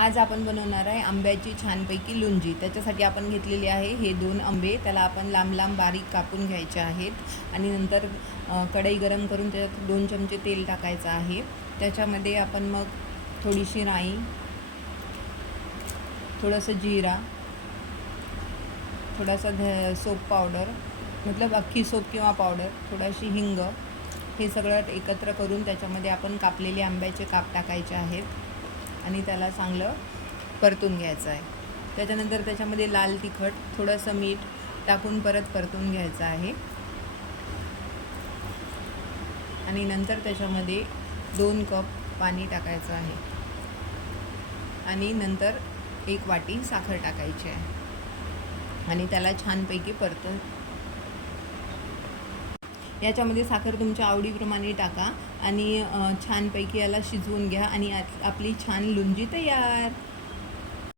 आज आपण बनवणार आहे आंब्याची छानपैकी लोणची। त्याच्यासाठी आपण घेतलेली आहे हे 2 आंबे। त्याला आपण लांब लांब बारीक कापून घ्यायचे आहेत आणि नंतर कढई गरम करून त्याच्यात 2 चमचे तेल टाकायचं आहे। त्याच्यामध्ये आपण मग थोडीशी राई, थोडंसं जीरा, थोडासा सोप पावडर मतलब अख्खी सोप किंवा पावडर, थोडीशी हिंग, हे सगळं एकत्र करून त्याच्यामध्ये आपण कापलेले आंब्याचे काप टाकायचे आहेत आणि त्याला चांगलं परतून घ्यायचं आहे। त्याच्यानंतर त्याच्यामध्ये लाल तिखट, थोडंसं मीठ टाकून परत परतून घ्यायचं आहे आणि नंतर त्याच्यामध्ये 2 कप पाणी टाकायचं आहे आणि नंतर 1 वाटी साखर टाकायची आहे आणि त्याला छानपैकी परतून याच्यामध्ये साखर तुमच्या आवडीप्रमाणे टाका आणि छानपैकी याला शिजवून घ्या आणि आपली छान लोणची तयार।